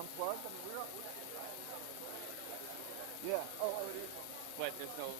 unplugged? I mean, yeah. Oh, it is. but there's no.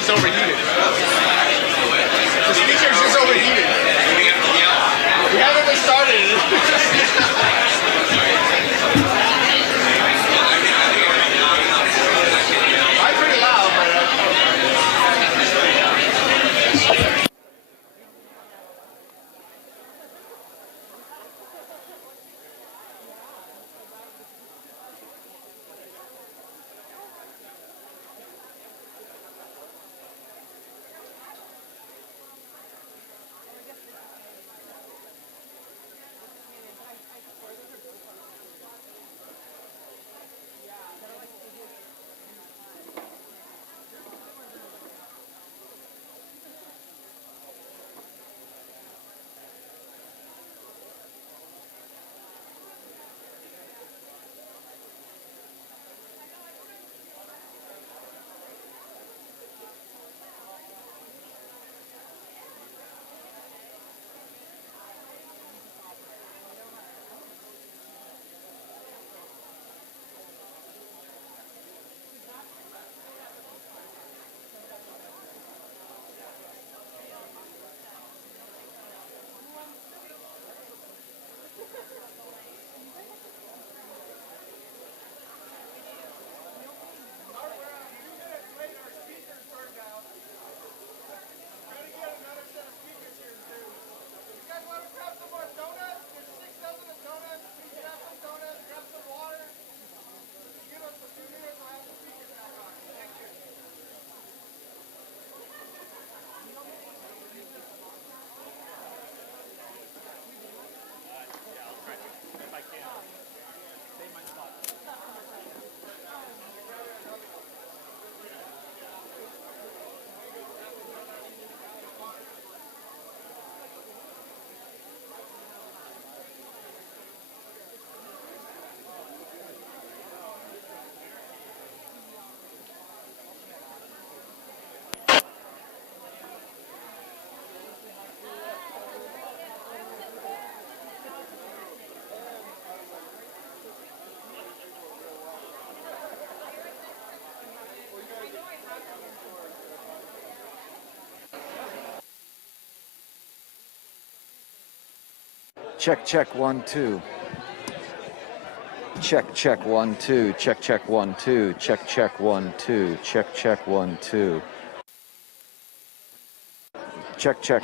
just overheated. The speaker's just overheated. We haven't even started. I'm pretty loud, but Check, check, 1, 2. Check, check, 1, 2. Check, check, 1, 2. Check, check, 1, 2. Check, check, 1, 2. Check, check.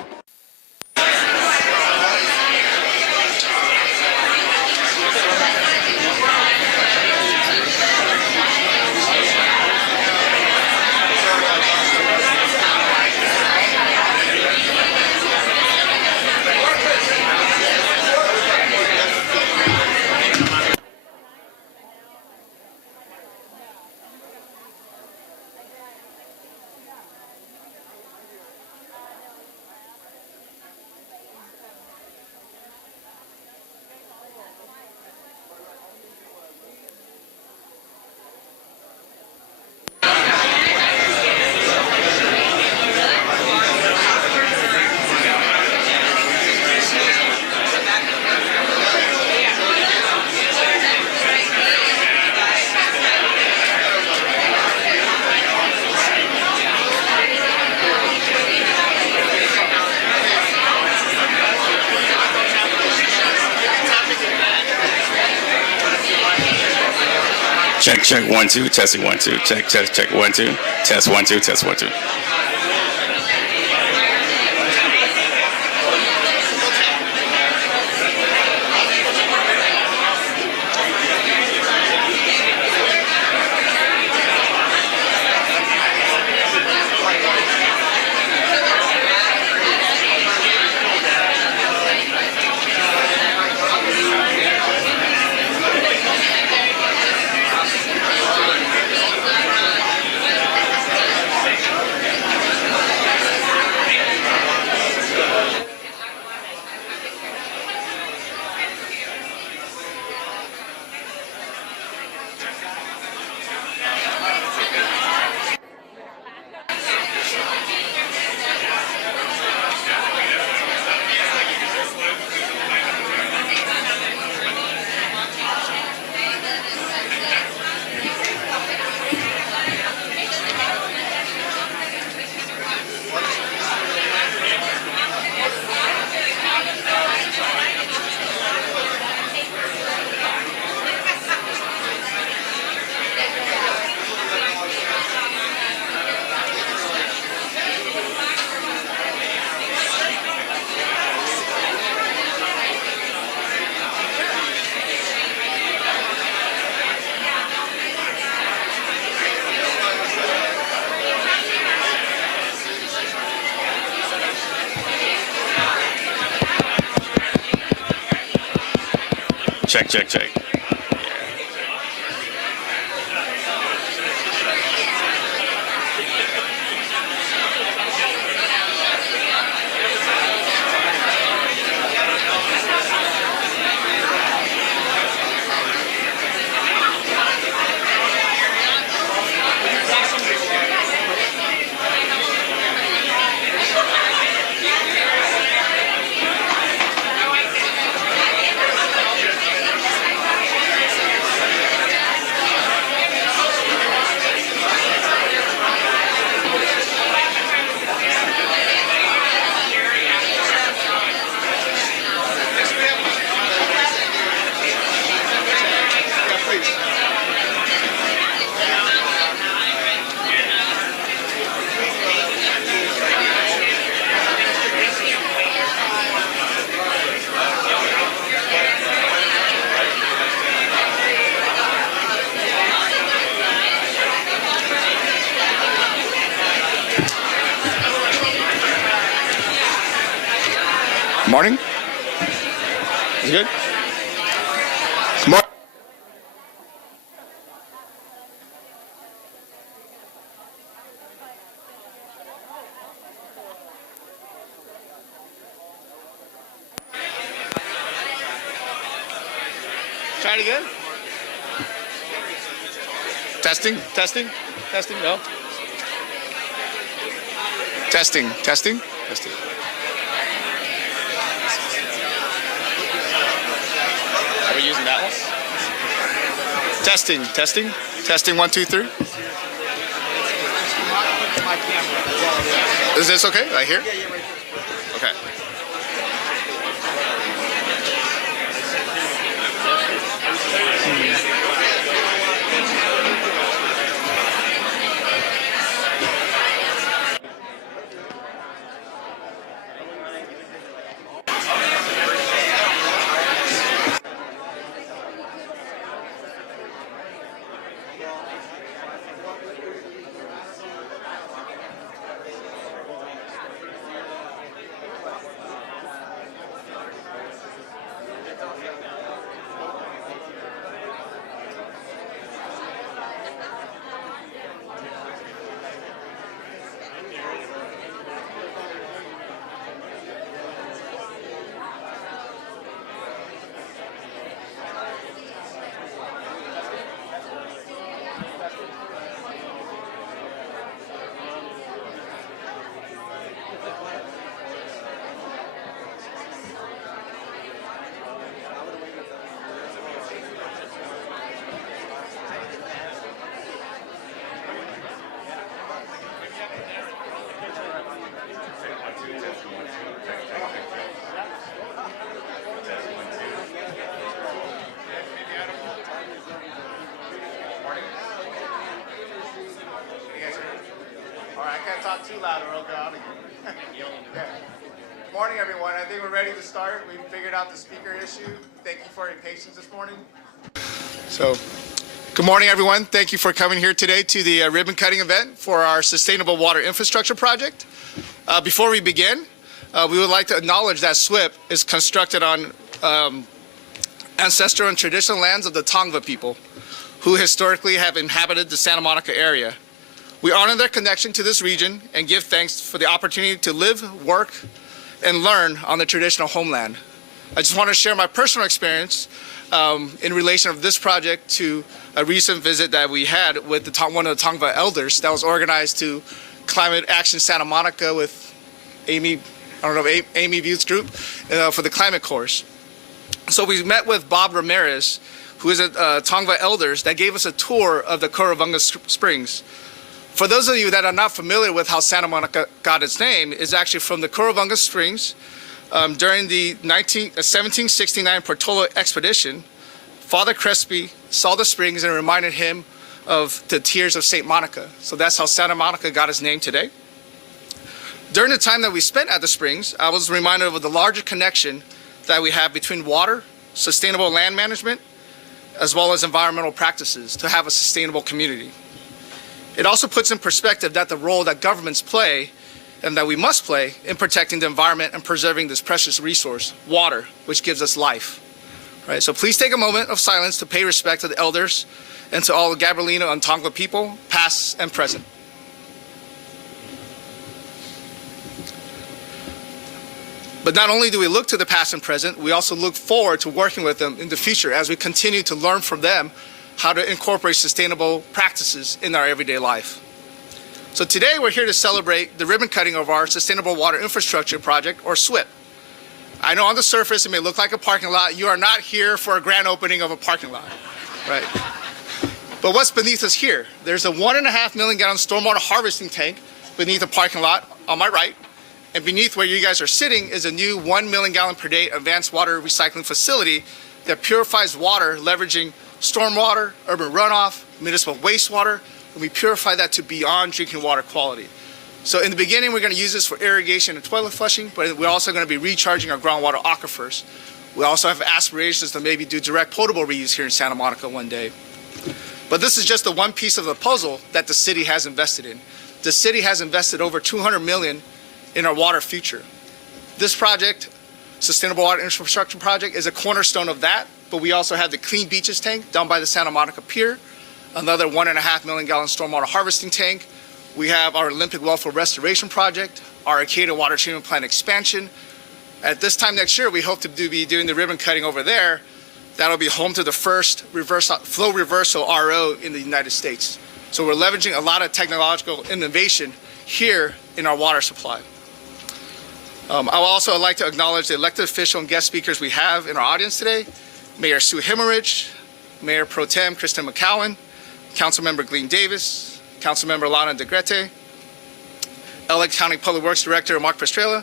Check, check, 1, 2, testing 1, 2. Check, test, check, 1, 2. Test 1, 2, test 1, 2. Check, check, check. Yeah, please. Morning? You good? Morning. Try it again. Testing, testing, testing, no. Testing, testing, testing. Are we using that one? Testing, testing, testing, 1, 2, 3. Is this okay? Right here? Okay. All right, I can't talk too loud or I'll go out again. Yeah. Good morning, everyone. I think we're ready to start. We figured out the speaker issue. Thank you for your patience this morning. So, good morning, everyone. Thank you for coming here today to the ribbon cutting event for our Sustainable Water Infrastructure Project. Before we begin, we would like to acknowledge that SWIP is constructed on ancestral and traditional lands of the Tongva people, who historically have inhabited the Santa Monica area. We honor their connection to this region and give thanks for the opportunity to live, work, and learn on the traditional homeland. I just want to share my personal experience in relation of this project to a recent visit that we had with one of the Tongva elders that was organized to Climate Action Santa Monica with Amy Bute's group for the climate course. So we met with Bob Ramirez, who is a Tongva elders that gave us a tour of the Curravunga Springs. For those of you that are not familiar with how Santa Monica got its name, is actually from the Curravunga Springs. During the 1769 Portola expedition, Father Crespi saw the springs and reminded him of the tears of St. Monica. So that's how Santa Monica got its name today. During the time that we spent at the springs, I was reminded of the larger connection that we have between water, sustainable land management, as well as environmental practices to have a sustainable community. It also puts in perspective that the role that governments play and that we must play in protecting the environment and preserving this precious resource, water, which gives us life, Right, so please take a moment of silence to pay respect to the elders and to all the Gabrielino and Tongva people, past and present. But not only do we look to the past and present, we also look forward to working with them in the future as we continue to learn from them how to incorporate sustainable practices in our everyday life. So today we're here to celebrate the ribbon cutting of our Sustainable Water Infrastructure Project, or SWIP. I know on the surface it may look like a parking lot. You are not here for a grand opening of a parking lot, right? But what's beneath us here? There's a 1.5 million gallon stormwater harvesting tank beneath the parking lot on my right. And beneath where you guys are sitting is a new 1 million gallon per day advanced water recycling facility that purifies water, leveraging stormwater, urban runoff, municipal wastewater, and we purify that to beyond drinking water quality. So in the beginning, we're going to use this for irrigation and toilet flushing, but we're also going to be recharging our groundwater aquifers. We also have aspirations to maybe do direct potable reuse here in Santa Monica one day. But this is just the one piece of the puzzle that the city has invested in. The city has invested over $200 million in our water future. This project, Sustainable Water Infrastructure Project, is a cornerstone of that, but we also have the Clean Beaches tank down by the Santa Monica Pier, another 1.5 million gallon stormwater harvesting tank. We have our Olympic Wellfield Restoration Project, our Arcata Water Treatment Plant expansion. At this time next year, we hope to be doing the ribbon cutting over there. That'll be home to the first flow reversal RO in the United States. So we're leveraging a lot of technological innovation here in our water supply. I would also like to acknowledge the elected official and guest speakers we have in our audience today. Mayor Sue Himmerich, Mayor Pro Tem Kristen McCowan, Councilmember Glenn Davis, Councilmember Lana DeGrete, LA County Public Works Director Mark Pastrella,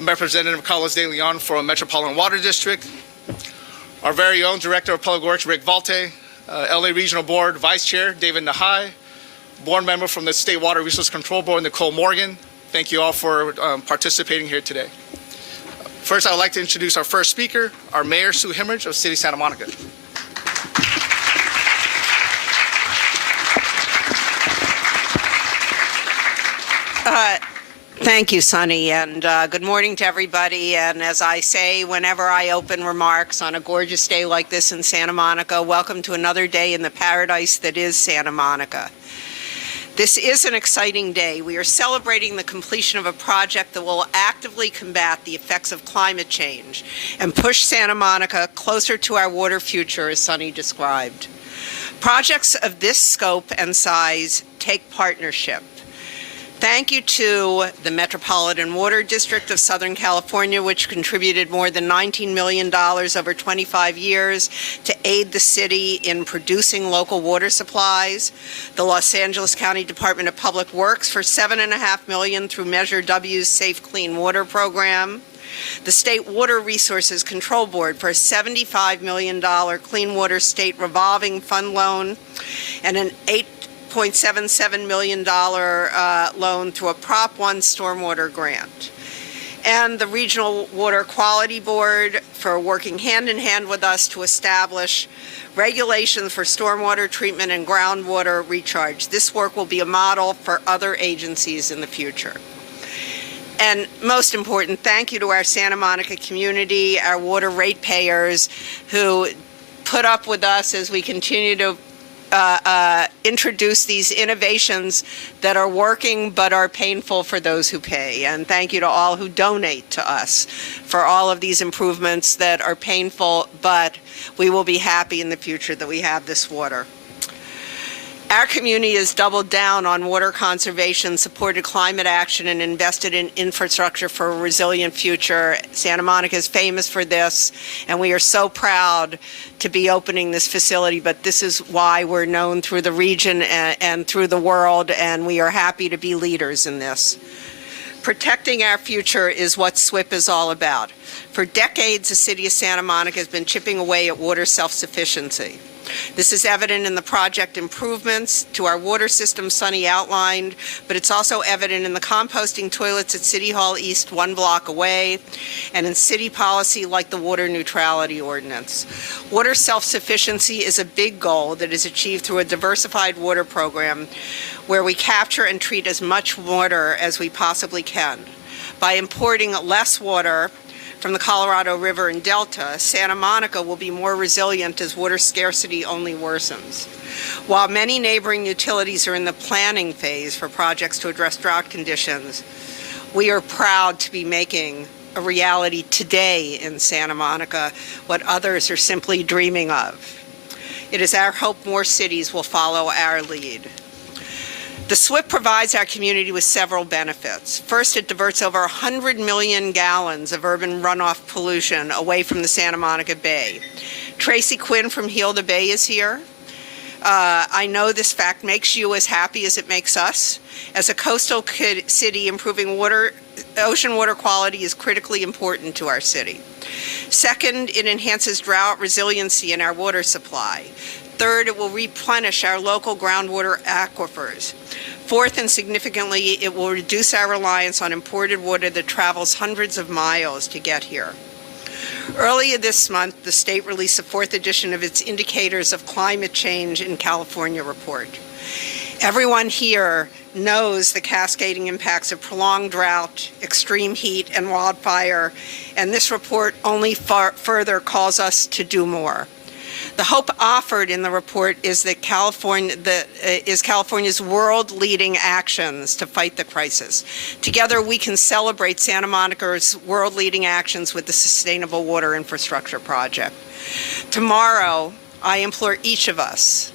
Representative Carlos De Leon for Metropolitan Water District, our very own Director of Public Works Rick Valte, LA Regional Board Vice Chair David Nahai, Board Member from the State Water Resource Control Board Nicole Morgan. Thank you all for participating here today. First, I would like to introduce our first speaker, our Mayor Sue Himmerich of City Santa Monica. Thank you, Sonny, and good morning to everybody. And as I say whenever I open remarks on a gorgeous day like this in Santa Monica, welcome to another day in the paradise that is Santa Monica. This is an exciting day. We are celebrating the completion of a project that will actively combat the effects of climate change and push Santa Monica closer to our water future, as Sonny described. Projects of this scope and size take partnership. Thank you to the Metropolitan Water District of Southern California, which contributed more than $19 million over 25 years to aid the city in producing local water supplies. The Los Angeles County Department of Public Works for $7.5 million through Measure W's Safe Clean Water program. The State Water Resources Control Board for a $75 million Clean Water State Revolving Fund loan and an $8.77 million loan through a Prop 1 stormwater grant. And the Regional Water Quality Board for working hand in hand with us to establish regulations for stormwater treatment and groundwater recharge. This work will be a model for other agencies in the future. And most important, thank you to our Santa Monica community, our water ratepayers who put up with us as we continue to introduce these innovations that are working but are painful for those who pay. And thank you to all who donate to us for all of these improvements that are painful, but we will be happy in the future that we have this water. Our community has doubled down on water conservation, supported climate action, and invested in infrastructure for a resilient future. Santa Monica is famous for this, and we are so proud to be opening this facility, but this is why we're known through the region and through the world, and we are happy to be leaders in this. Protecting our future is what SWIP is all about. For decades, the city of Santa Monica has been chipping away at water self-sufficiency. This is evident in the project improvements to our water system Sonny outlined, but it's also evident in the composting toilets at City Hall East 1 block away and in city policy like the Water Neutrality Ordinance. Water self-sufficiency is a big goal that is achieved through a diversified water program where we capture and treat as much water as we possibly can. By importing less water from the Colorado River and Delta, Santa Monica will be more resilient as water scarcity only worsens. While many neighboring utilities are in the planning phase for projects to address drought conditions, we are proud to be making a reality today in Santa Monica what others are simply dreaming of. It is our hope more cities will follow our lead. The SWIP provides our community with several benefits. First, it diverts over 100 million gallons of urban runoff pollution away from the Santa Monica Bay. Tracy Quinn from Heal the Bay is here. I know this fact makes you as happy as it makes us. As a coastal city, improving ocean water quality is critically important to our city. Second, it enhances drought resiliency in our water supply. Third, it will replenish our local groundwater aquifers. Fourth, and significantly, it will reduce our reliance on imported water that travels hundreds of miles to get here. Earlier this month, the state released the fourth edition of its Indicators of Climate Change in California report. Everyone here knows the cascading impacts of prolonged drought, extreme heat, and wildfire, and this report only further calls us to do more. The hope offered in the report is that California's world-leading actions to fight the crisis. Together, we can celebrate Santa Monica's world-leading actions with the Sustainable Water Infrastructure Project. Tomorrow, I implore each of us,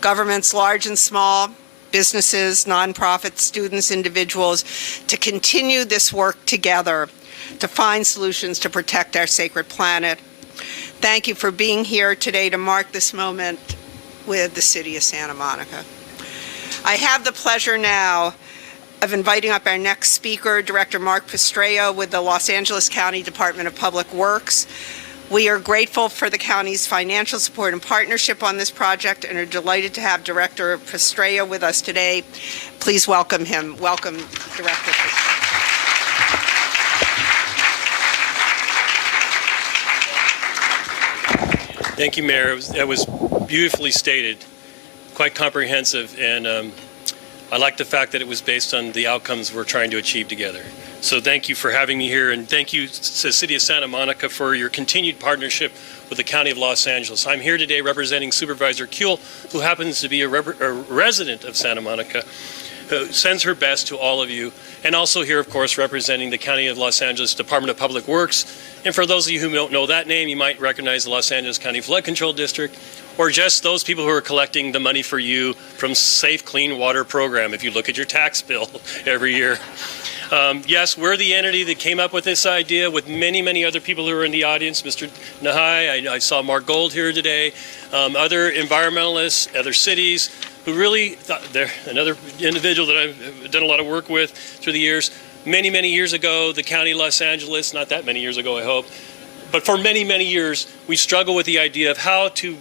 governments large and small, businesses, nonprofits, students, individuals, to continue this work together to find solutions to protect our sacred planet. Thank you for being here today to mark this moment with the City of Santa Monica. I have the pleasure now of inviting up our next speaker, Director Mark Pastrello with the Los Angeles County Department of Public Works. We are grateful for the county's financial support and partnership on this project and are delighted to have Director Pastrello with us today. Please welcome him. Welcome, Director Pastrello. Thank you, Mayor. That was beautifully stated, quite comprehensive, and I like the fact that it was based on the outcomes we're trying to achieve together. So thank you for having me here, and thank you to the City of Santa Monica for your continued partnership with the County of Los Angeles. I'm here today representing Supervisor Kuehl, who happens to be a resident of Santa Monica, who sends her best to all of you, and also here, of course, representing the County of Los Angeles Department of Public Works. And for those of you who don't know that name, you might recognize the Los Angeles County Flood Control District, or just those people who are collecting the money for you from Safe Clean Water Program, if you look at your tax bill every year. Yes, we're the entity that came up with this idea with many, many other people who are in the audience. Mr. Nahai, I saw Mark Gold here today, other environmentalists, other cities, who really thought, they're another individual that I've done a lot of work with through the years. Many, many years ago, the County of Los Angeles, not that many years ago, I hope, but for many, many years, we struggled with the idea of how to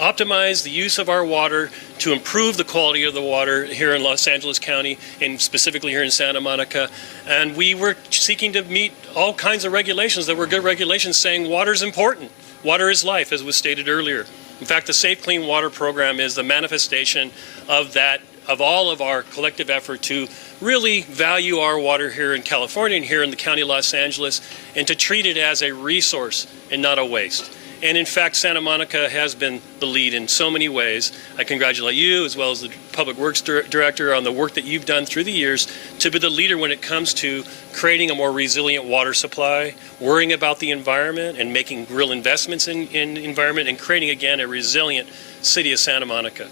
optimize the use of our water to improve the quality of the water here in Los Angeles County, and specifically here in Santa Monica. And we were seeking to meet all kinds of regulations that were good regulations saying water is important. Water is life, as was stated earlier. In fact, the Safe Clean Water Program is the manifestation of that, of all of our collective effort to really value our water here in California and here in the County of Los Angeles, and to treat it as a resource and not a waste. And in fact, Santa Monica has been the lead in so many ways. I congratulate you, as well as the Public Works Director, on the work that you've done through the years to be the leader when it comes to creating a more resilient water supply, worrying about the environment and making real investments in the environment, and creating, again, a resilient City of Santa Monica.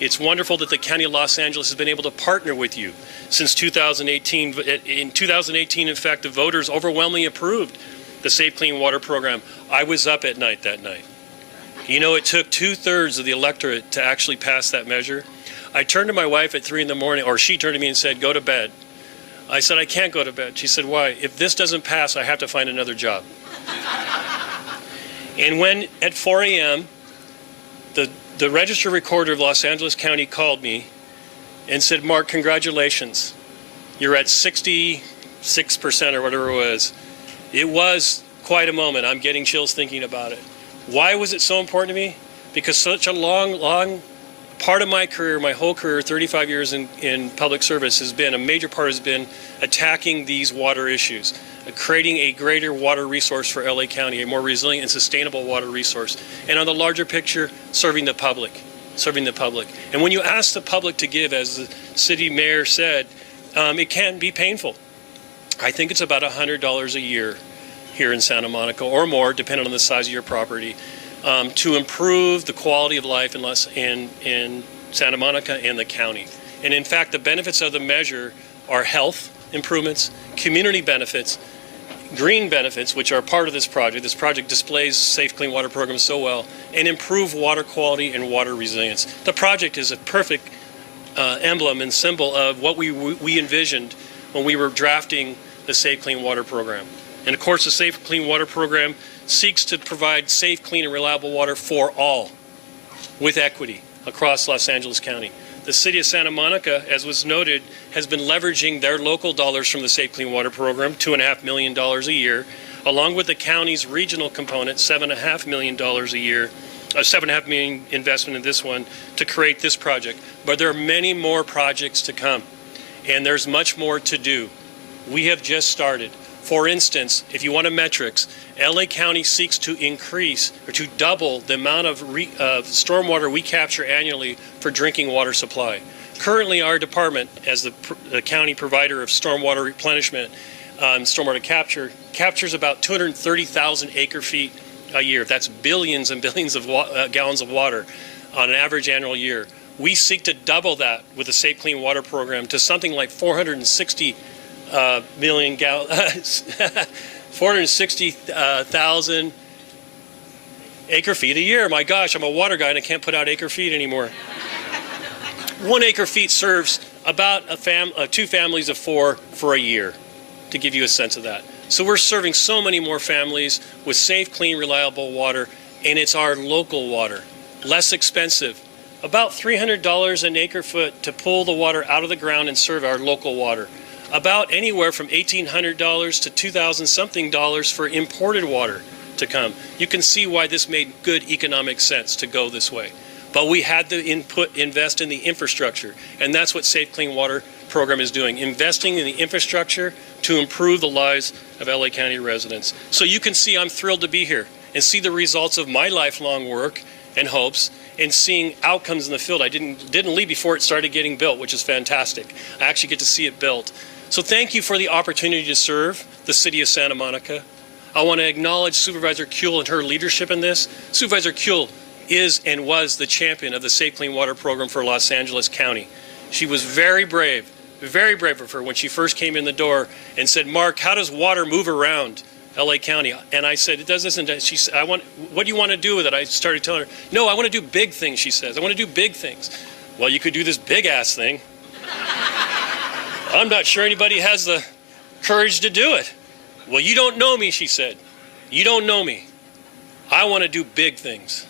It's wonderful that the County of Los Angeles has been able to partner with you since 2018. In 2018, in fact, the voters overwhelmingly approved the Safe Clean Water Program. I was up at night that night. You know, it took 2/3 of the electorate to actually pass that measure. I turned to my wife at 3 in the morning, or she turned to me and said, "Go to bed." I said, "I can't go to bed." She said, "Why?" "If this doesn't pass, I have to find another job." And when at 4 a.m., the Register Recorder of Los Angeles County called me and said, "Mark, congratulations. You're at 66% or whatever it was." It was quite a moment. I'm getting chills thinking about it. Why was it so important to me? Because such a long part of my career, my whole career, 35 years in public service, has been, a major part has been attacking these water issues. creating a greater water resource for LA County, a more resilient and sustainable water resource. And on the larger picture, serving the public. And when you ask the public to give, as the city mayor said, it can be painful. I think it's about $100 a year here in Santa Monica, or more, depending on the size of your property, to improve the quality of life in Santa Monica and the county. And in fact, the benefits of the measure are health improvements, community benefits, green benefits, which are part of this project. This project displays Safe Clean Water Program so well, and improve water quality and water resilience. The project is a perfect emblem and symbol of what we envisioned when we were drafting the Safe Clean Water Program. And of course, the Safe Clean Water Program seeks to provide safe, clean, and reliable water for all, with equity across Los Angeles County. The city of Santa Monica, as was noted, has been leveraging their local dollars from the Safe Clean Water Program, $2.5 million a year, along with the county's regional component, $7.5 million a year, $7.5 million investment in this one to create this project. But there are many more projects to come, and there's much more to do. We have just started. For instance, if you want metrics, LA County seeks to increase or to double the amount of stormwater we capture annually for drinking water supply. Currently, our department, as the county provider of stormwater replenishment, stormwater capture, captures about 230,000 acre feet a year. That's billions and billions of gallons of water on an average annual year. We seek to double that with the Safe Clean Water Program to something like 460,000 acre feet a year. My gosh, I'm a water guy and I can't put out acre feet anymore. 1 acre feet serves about two families of 4 for a year, to give you a sense of that. So we're serving so many more families with safe, clean, reliable water, and it's our local water, less expensive. About $300 an acre foot to pull the water out of the ground and serve our local water. About anywhere from $1,800 to $2,000 something for imported water to come. You can see why this made good economic sense to go this way. But we had to invest in the infrastructure, and that's what Safe Clean Water Program is doing, investing in the infrastructure to improve the lives of LA County residents. So you can see I'm thrilled to be here and see the results of my lifelong work and hopes, and seeing outcomes in the field. I didn't leave before it started getting built, which is fantastic. I actually get to see it built. So thank you for the opportunity to serve the city of Santa Monica. I want to acknowledge Supervisor Kuehl and her leadership in this. Supervisor Kuehl is and was the champion of the Safe Clean Water Program for Los Angeles County. She was very brave of her when she first came in the door and said, "Mark, how does water move around LA County?" And I said, "It doesn't." She said, "What do you want to do with it?" I started telling her, "No, I want to do big things," she says. "I want to do big things." Well, you could do this big ass thing. I'm not sure anybody has the courage to do it. Well, you don't know me, she said. You don't know me. I want to do big things.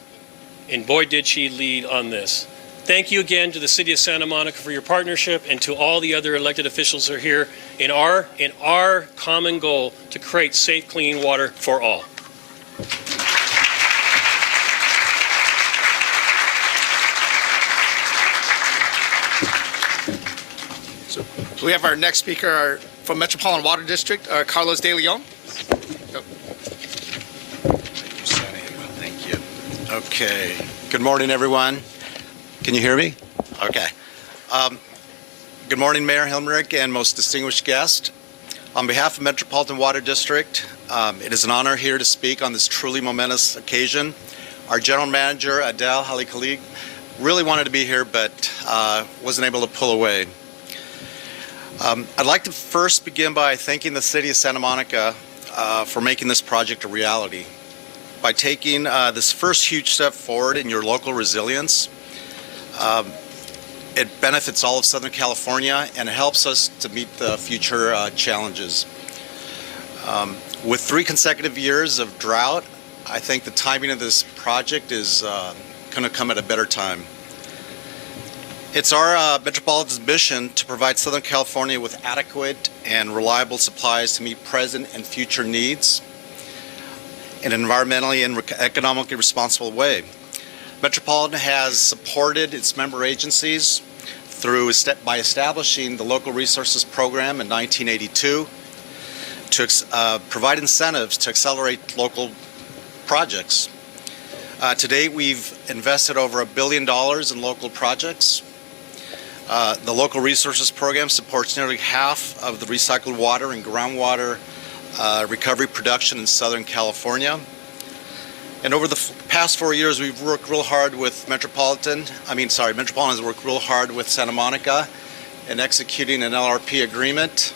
And boy, did she lead on this. Thank you again to the city of Santa Monica for your partnership, and to all the other elected officials who are here in our common goal to create safe, clean water for all. So we have our next speaker from Metropolitan Water District, Carlos De Leon. Thank you. Okay. Good morning, everyone. Can you hear me? Okay. Good morning, Mayor Hilmerick and most distinguished guest. On behalf of Metropolitan Water District, it is an honor here to speak on this truly momentous occasion. Our General Manager, Adel Halikalig, really wanted to be here, but wasn't able to pull away. I'd like to first begin by thanking the city of Santa Monica for making this project a reality. By taking this first huge step forward in your local resilience, it benefits all of Southern California and helps us to meet the future challenges. With 3 consecutive years of drought, I think the timing of this project is going to come at a better time. It's our Metropolitan's mission to provide Southern California with adequate and reliable supplies to meet present and future needs in an environmentally and economically responsible way. Metropolitan has supported its member agencies by establishing the Local Resources Program in 1982 to provide incentives to accelerate local projects. To date, we've invested over $1 billion in local projects. The Local Resources Program supports nearly half of the recycled water and groundwater recovery production in Southern California. And over the past 4 years, we've worked real hard with Metropolitan has worked real hard with Santa Monica in executing an LRP agreement.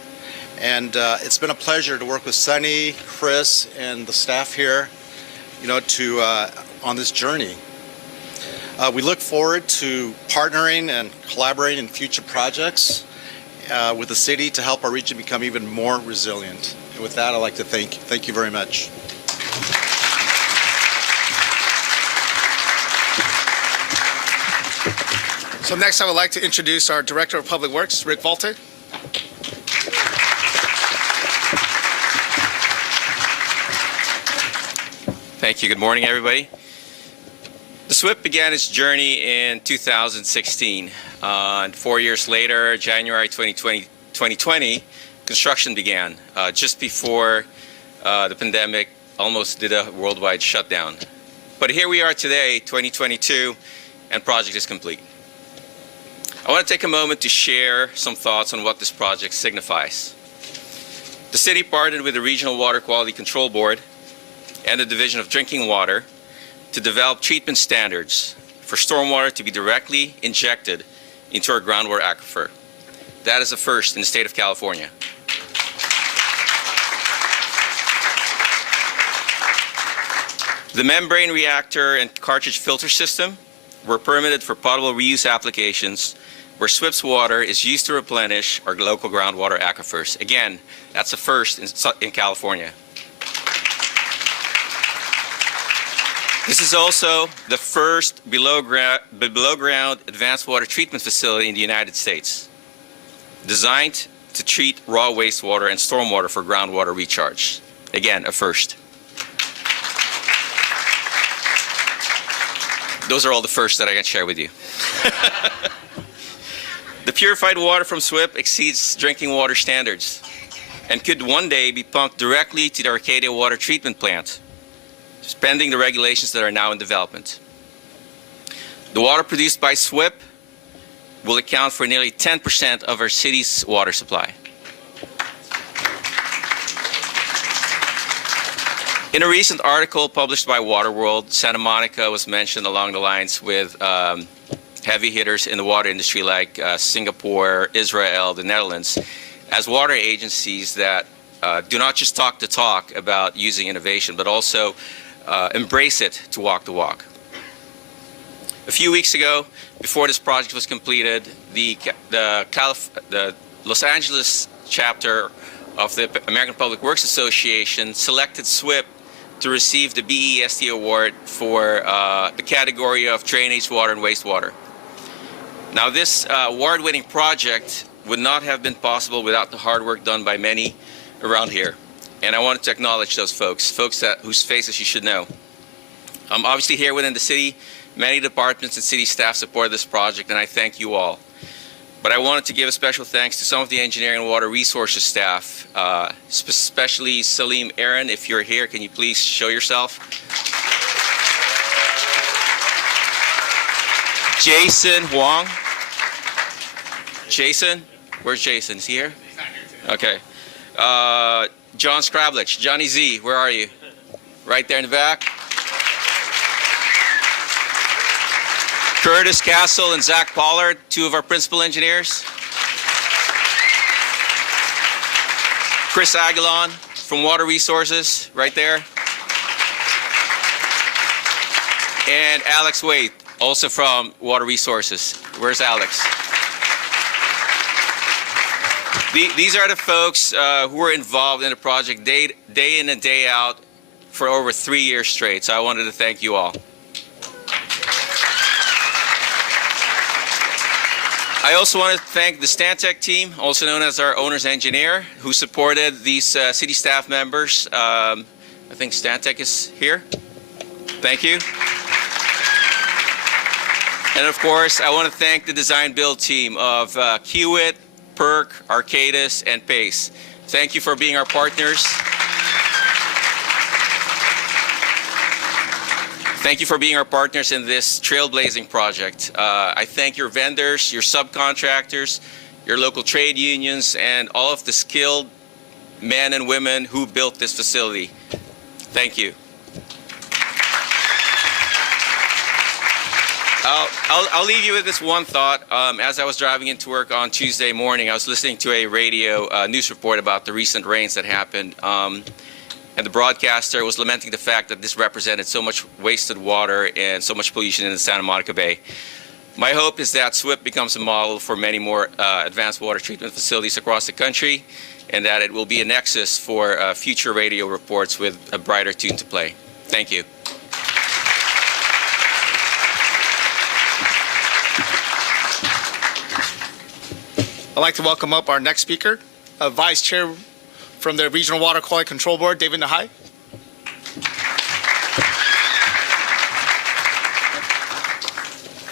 And it's been a pleasure to work with Sunny, Chris, and the staff here, on this journey. We look forward to partnering and collaborating in future projects with the city to help our region become even more resilient. And with that, I'd like to thank you very much. So next I would like to introduce our Director of Public Works, Rick Volte. Thank you. Good morning, everybody. The SWIP began its journey in 2016. And 4 years later, January 2020, construction began, just before the pandemic almost did a worldwide shutdown. But here we are today, 2022, and project is complete. I want to take a moment to share some thoughts on what this project signifies. The city partnered with the Regional Water Quality Control Board and the Division of Drinking Water to develop treatment standards for stormwater to be directly injected into our groundwater aquifer. That is a first in the state of California. The membrane reactor and cartridge filter system were permitted for potable reuse applications where SWIP's water is used to replenish our local groundwater aquifers. Again, that's a first in California. This is also the first below-ground advanced water treatment facility in the United States, designed to treat raw wastewater and stormwater for groundwater recharge. Again, a first. Those are all the firsts that I can share with you. The purified water from SWIP exceeds drinking water standards and could one day be pumped directly to the Arcadia Water Treatment Plant, pending the regulations that are now in development. The water produced by SWIP will account for nearly 10% of our city's water supply. In a recent article published by Waterworld, Santa Monica was mentioned along the lines with heavy hitters in the water industry like Singapore, Israel, the Netherlands, as water agencies that do not just talk the talk about using innovation, but also embrace it to walk the walk. A few weeks ago, before this project was completed, the Los Angeles chapter of the American Public Works Association selected SWIP to receive the BEST award for the category of drainage, water, and wastewater. Now, this award-winning project would not have been possible without the hard work done by many around here. And I wanted to acknowledge those folks whose faces you should know. Obviously, here within the city, many departments and city staff supported this project, and I thank you all. But I wanted to give a special thanks to some of the engineering and water resources staff, especially Salim Aaron. If you're here, can you please show yourself? Jason Huang. Jason? Where's Jason? Is he here? He's not here today. Okay. John Scrablich. Johnny Z, where are you? Right there in the back. Curtis Castle and Zach Pollard, two of our principal engineers. Chris Aguilon from Water Resources, right there. And Alex Wade, also from Water Resources. Where's Alex? These are the folks who were involved in the project day in and day out for over 3 years straight. So I wanted to thank you all. I also want to thank the Stantec team, also known as our owner's engineer, who supported these city staff members. I think Stantec is here. Thank you. And of course, I want to thank the design build team of Kiewit, Perk, Arcadis, and Pace. Thank you for being our partners. Thank you for being our partners in this trailblazing project. I thank your vendors, your subcontractors, your local trade unions, and all of the skilled men and women who built this facility. Thank you. I'll leave you with this one thought. As I was driving into work on Tuesday morning, I was listening to a radio news report about the recent rains that happened. And the broadcaster was lamenting the fact that this represented so much wasted water and so much pollution in the Santa Monica Bay. My hope is that SWIP becomes a model for many more advanced water treatment facilities across the country, and that it will be a nexus for future radio reports with a brighter tune to play. Thank you. I'd like to welcome up our next speaker, Vice Chair from the Regional Water Quality Control Board, David Nahai.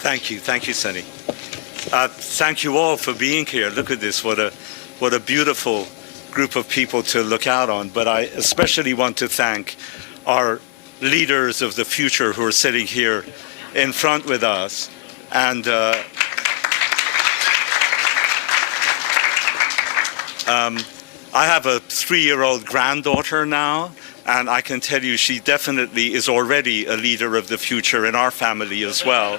Thank you, Sunny. Thank you all for being here. Look at this, what a beautiful group of people to look out on. But I especially want to thank our leaders of the future who are sitting here in front with us. And I have a 3-year-old granddaughter now, and I can tell you she definitely is already a leader of the future in our family as well.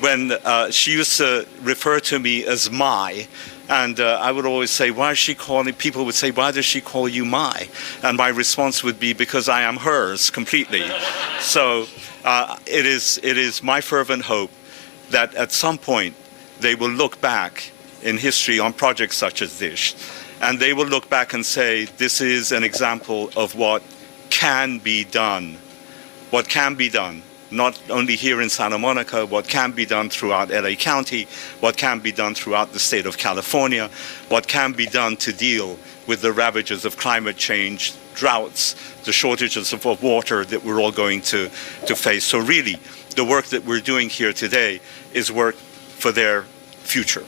When she used to refer to me as my, and I would always say, why is she calling, people would say, why does she call you my? And my response would be, because I am hers completely. So it is my fervent hope that at some point they will look back in history on projects such as this, and they will look back and say, this is an example of what can be done. What can be done, not only here in Santa Monica, what can be done throughout LA County, what can be done throughout the state of California, what can be done to deal with the ravages of climate change, droughts, the shortages of water that we're all going to face. So really, the work that we're doing here today is work for their future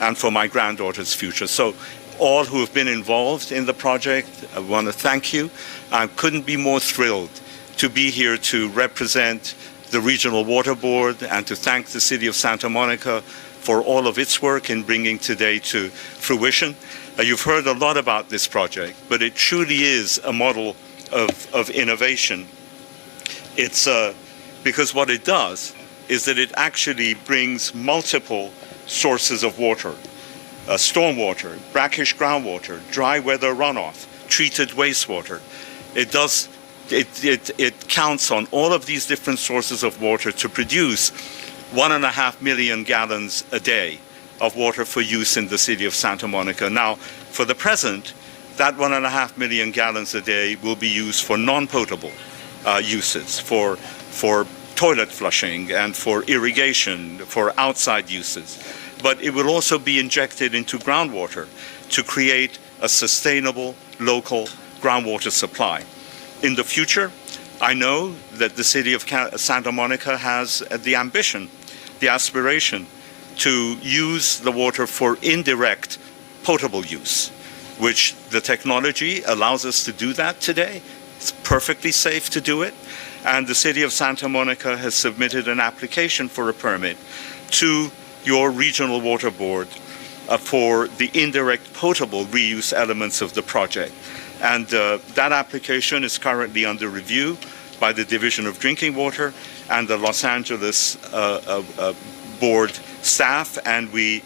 and for my granddaughter's future. So all who have been involved in the project, I want to thank you. I couldn't be more thrilled to be here to represent the Regional Water Board and to thank the City of Santa Monica for all of its work in bringing today to fruition. You've heard a lot about this project, but it truly is a model of innovation. It's because what it does is that it actually brings multiple sources of water, stormwater, brackish groundwater, dry weather runoff, treated wastewater. It counts on all of these different sources of water to produce 1.5 million gallons a day of water for use in the city of Santa Monica. Now, for the present, that 1.5 million gallons a day will be used for non-potable uses, for toilet flushing and for irrigation, for outside uses. But it will also be injected into groundwater to create a sustainable local groundwater supply. In the future, I know that the city of Santa Monica has the ambition, the aspiration to use the water for indirect potable use, which the technology allows us to do that today. It's perfectly safe to do it. And the city of Santa Monica has submitted an application for a permit to your Regional Water Board for the indirect potable reuse elements of the project. And that application is currently under review by the Division of Drinking Water and the Los Angeles board staff, and we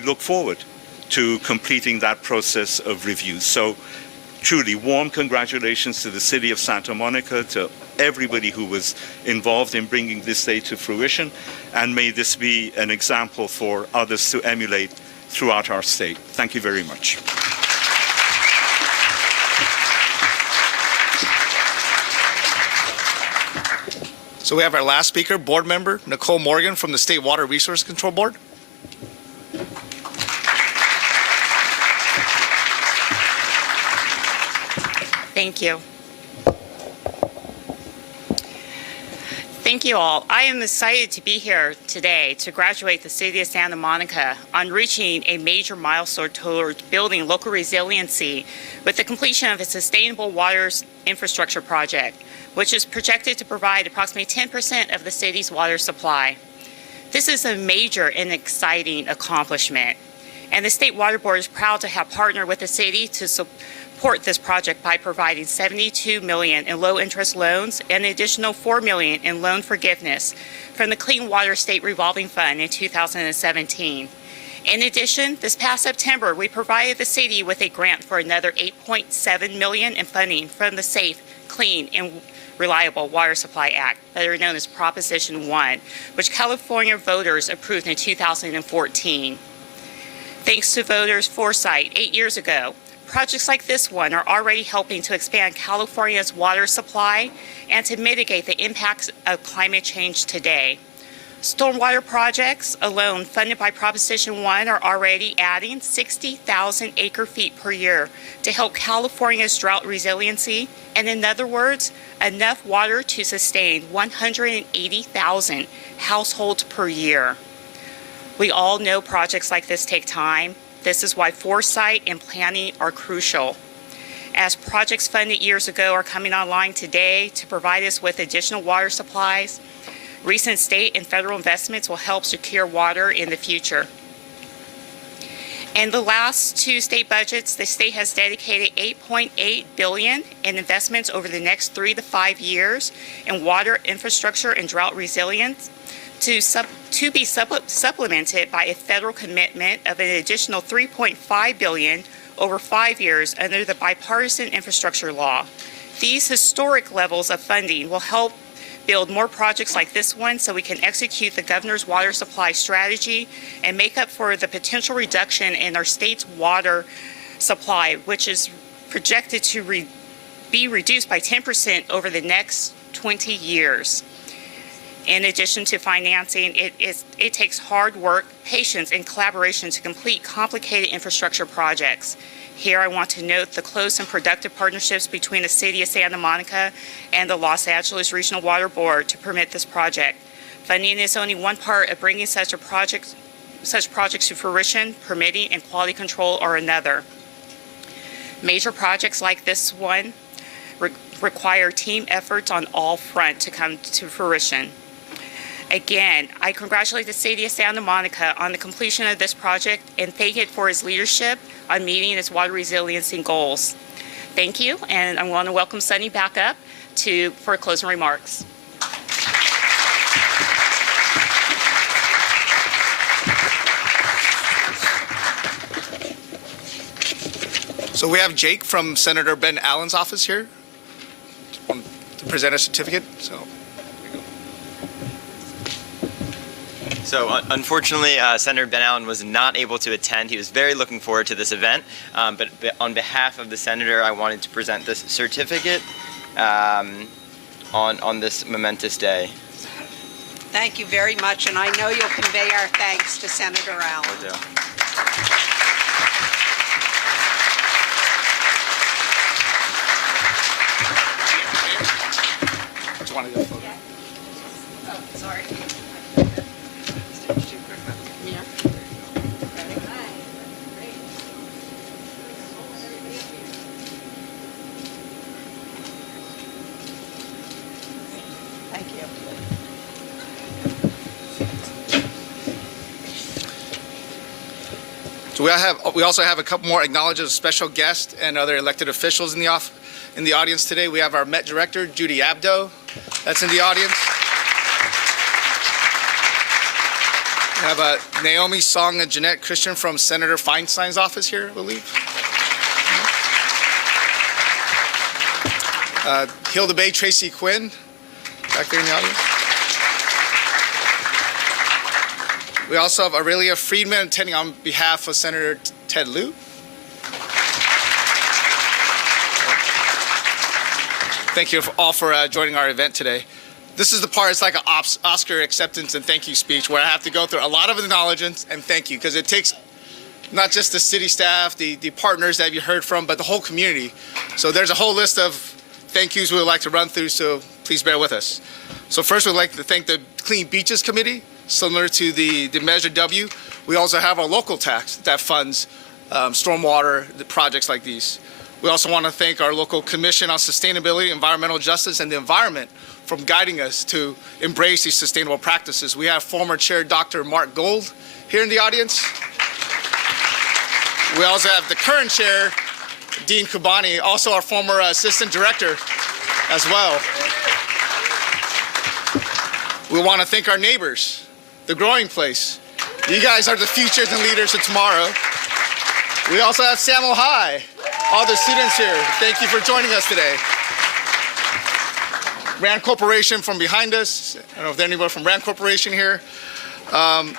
look forward to completing that process of review. So truly warm congratulations to the City of Santa Monica, to everybody who was involved in bringing this day to fruition, and may this be an example for others to emulate throughout our state. Thank you very much. So we have our last speaker, board member Nicole Morgan from the State Water Resource Control Board. Thank you. Thank you all. I am excited to be here today to graduate the City of Santa Monica on reaching a major milestone toward building local resiliency with the completion of a sustainable water infrastructure project, which is projected to provide approximately 10% of the city's water supply. This is a major and exciting accomplishment, and the State Water Board is proud to have partnered with the city to support this project by providing $72 million in low-interest loans and an additional $4 million in loan forgiveness from the Clean Water State Revolving Fund in 2017. In addition, this past September, we provided the city with a grant for another $8.7 million in funding from the Safe, Clean, and Reliable Water Supply Act, better known as Proposition 1, which California voters approved in 2014. Thanks to voters' foresight 8 years ago, projects like this one are already helping to expand California's water supply and to mitigate the impacts of climate change today. Stormwater projects alone funded by Proposition 1 are already adding 60,000 acre-feet per year to help California's drought resiliency, and in other words, enough water to sustain 180,000 households per year. We all know projects like this take time. This is why foresight and planning are crucial. As projects funded years ago are coming online today to provide us with additional water supplies, recent state and federal investments will help secure water in the future. In the last two state budgets, the state has dedicated $8.8 billion in investments over the next 3 to 5 years in water infrastructure and drought resilience, to be supplemented by a federal commitment of an additional $3.5 billion over 5 years under the bipartisan infrastructure law. These historic levels of funding will help build more projects like this one so we can execute the governor's water supply strategy and make up for the potential reduction in our state's water supply, which is projected to be reduced by 10% over the next 20 years. In addition to financing, it takes hard work, patience, and collaboration to complete complicated infrastructure projects. Here I want to note the close and productive partnerships between the City of Santa Monica and the Los Angeles Regional Water Board to permit this project. Funding is only one part of bringing such projects to fruition. Permitting and quality control are another. Major projects like this one require team efforts on all fronts to come to fruition. Again, I congratulate the City of Santa Monica on the completion of this project and thank it for its leadership on meeting its water resiliency goals. Thank you, and I want to welcome Sunny back up for closing remarks. So we have Jake from Senator Ben Allen's office here to present a certificate. So unfortunately, Senator Ben Allen was not able to attend. He was very looking forward to this event. But on behalf of the senator, I wanted to present this certificate on this momentous day. Thank you very much, and I know you'll convey our thanks to Senator Allen. Will do. Just wanted to Oh, sorry. Thank you. So we also have a couple more acknowledgements of special guests and other elected officials in the audience today. We have our Met Director, Judy Abdo, that's in the audience. We have Naomi Song and Jeanette Christian from Senator Feinstein's office here, I believe. Hilda Bay Tracy Quinn, back there in the audience. We also have Aurelia Friedman attending on behalf of Senator Ted Lieu. Thank you all for joining our event today. This is the part, it's like an Oscar acceptance and thank you speech where I have to go through a lot of acknowledgements and thank you, because it takes not just the city staff, the partners that you heard from, but the whole community. So there's a whole list of thank yous we would like to run through, so please bear with us. So first, we'd like to thank the Clean Beaches Committee, similar to the Measure W. We also have our local tax that funds stormwater projects like these. We also want to thank our local Commission on Sustainability, Environmental Justice, and the Environment for guiding us to embrace these sustainable practices. We have former Chair Dr. Mark Gold here in the audience. We also have the current Chair, Dean Kubani, also our former Assistant Director as well. We want to thank our neighbors, the Growing Place. You guys are the futures and leaders of tomorrow. We also have Samuel High, all the students here. Thank you for joining us today. Rand Corporation from behind us. I don't know if there's anybody from Rand Corporation here. And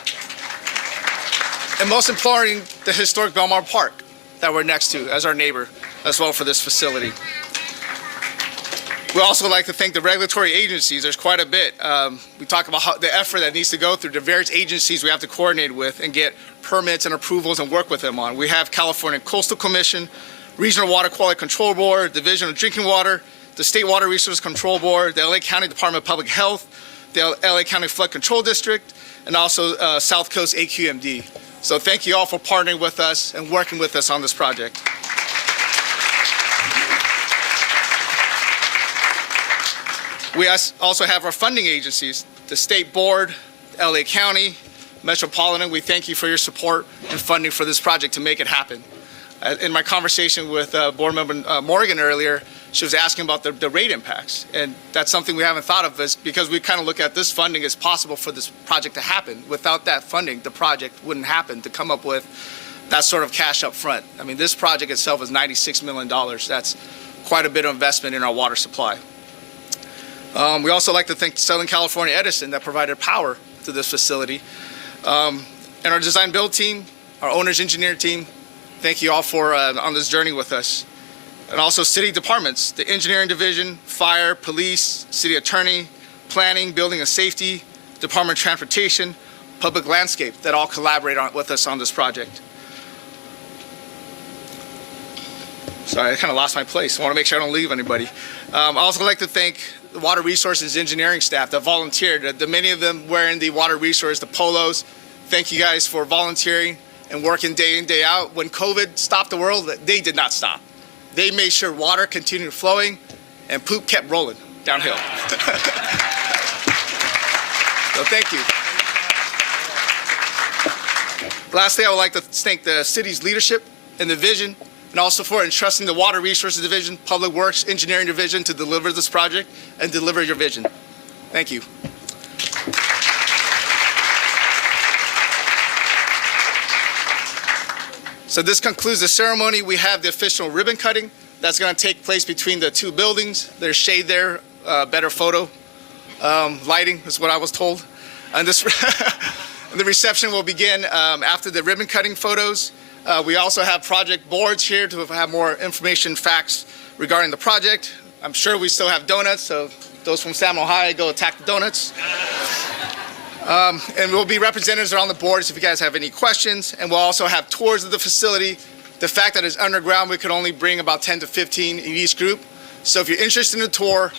most importantly, the historic Belmar Park that we're next to as our neighbor as well for this facility. We also like to thank the regulatory agencies. There's quite a bit. We talk about the effort that needs to go through the various agencies we have to coordinate with and get permits and approvals and work with them on. We have California Coastal Commission, Regional Water Quality Control Board, Division of Drinking Water, the State Water Resources Control Board, the LA County Department of Public Health, the LA County Flood Control District, and also South Coast AQMD. So thank you all for partnering with us and working with us on this project. We also have our funding agencies, the State Board, LA County, Metropolitan. We thank you for your support and funding for this project to make it happen. In my conversation with Board Member Morgan earlier, she was asking about the rate impacts. And that's something we haven't thought of because we kind of look at this funding as possible for this project to happen. Without that funding, the project wouldn't happen to come up with that sort of cash up front. I mean, this project itself is $96 million. That's quite a bit of investment in our water supply. We also like to thank Southern California Edison that provided power to this facility. And our design build team, our owner's engineer team, thank you all for on this journey with us. And also city departments, the engineering division, fire, police, city attorney, planning, building and safety, Department of Transportation, public landscape that all collaborate with us on this project. Sorry, I kind of lost my place. I want to make sure I don't leave anybody. I also like to thank the Water Resources engineering staff that volunteered. Many of them wearing the Water Resource, the polos. Thank you guys for volunteering and working day in, day out. When COVID stopped the world, they did not stop. They made sure water continued flowing and poop kept rolling downhill. So thank you. Lastly, I would like to thank the city's leadership and the vision, and also for entrusting the Water Resources Division, Public Works Engineering Division to deliver this project and deliver your vision. Thank you. So this concludes the ceremony. We have the official ribbon cutting that's going to take place between the two buildings. There's shade there, better photo lighting is what I was told. And this the reception will begin after the ribbon cutting photos. We also have project boards here to have more information, facts regarding the project. I'm sure we still have donuts, so those from Samuel High, go attack the donuts. And we'll be representatives around the boards if you guys have any questions. And we'll also have tours of the facility. The fact that it's underground, we could only bring about 10 to 15 in each group. So if you're interested in a tour,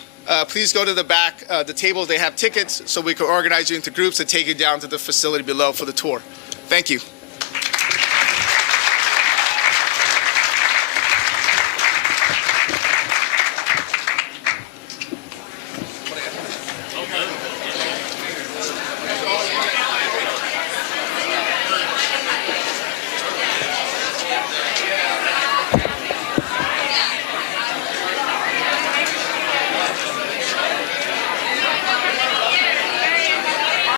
please go to the back. The tables, they have tickets, so we can organize you into groups to take you down to the facility below for the tour. Thank you.